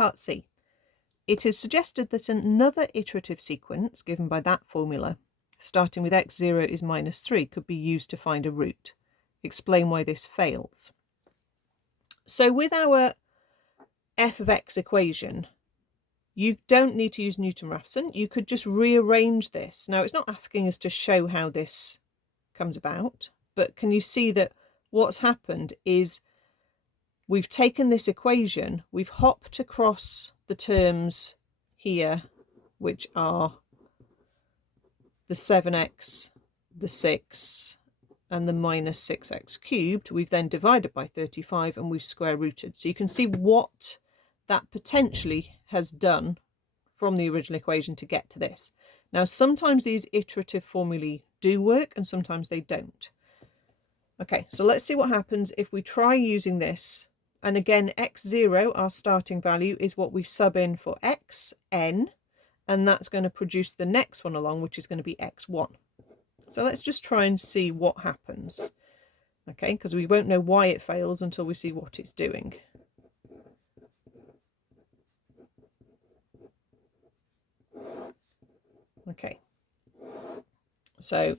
Part C. It is suggested that another iterative sequence given by that formula, starting with x0 is minus 3, could be used to find a root. Explain why this fails. So with our f of x equation, you don't need to use Newton-Raphson. You could just rearrange this. Now, it's not asking us to show how this comes about, but can you see that what's happened is we've taken this equation, we've hopped across the terms here, which are the 7x, the 6, and the minus 6x cubed. We've then divided by 35 and we've square rooted. So you can see what that potentially has done from the original equation to get to this. Now, sometimes these iterative formulae do work and sometimes they don't. Okay, so let's see what happens if we try using this. And again, x0, our starting value, is what we sub in for xn, and that's going to produce the next one along, which is going to be x1. So let's just try and see what happens. Okay, because we won't know why it fails until we see what it's doing. Okay, so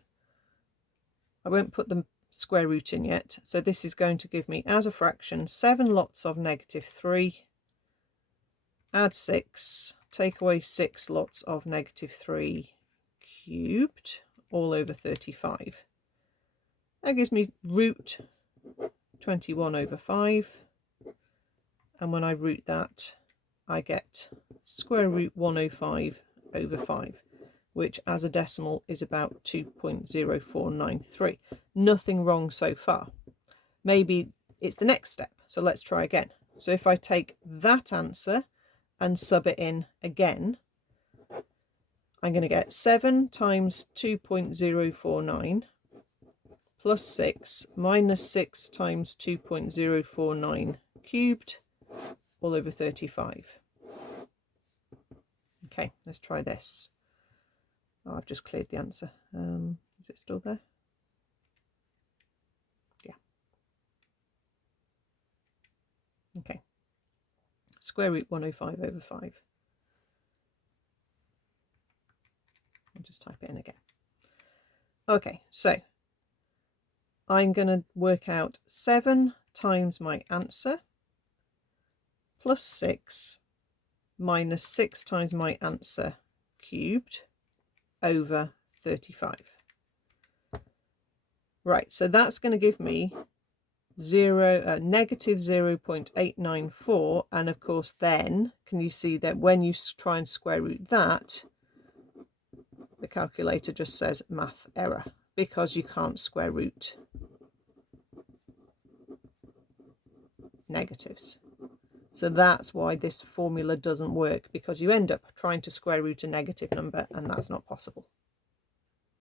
I won't put the square root in yet. So this is going to give me, as a fraction, 7 lots of negative 3, add 6, take away 6 lots of negative 3 cubed, all over 35. That gives me root 21 over 5. And when I root that, I get square root 105 over 5, which as a decimal is about 2.0493. Nothing wrong so far. Maybe it's the next step. So let's try again. So if I take that answer and sub it in again, I'm going to get 7 times 2.049 plus 6 minus 6 times 2.049 cubed, all over 35. Okay, let's try this. Oh, I've just cleared the answer. Is it still there? Yeah. Okay. Square root 105 over 5. I'll just type it in again. Okay, so I'm going to work out 7 times my answer plus 6 minus 6 times my answer cubed over 35. Right, so that's going to give me negative 0.894, and of course then can you see that when you try and square root that, the calculator just says math error because you can't square root negatives. So that's why this formula doesn't work, because you end up trying to square root a negative number and that's not possible.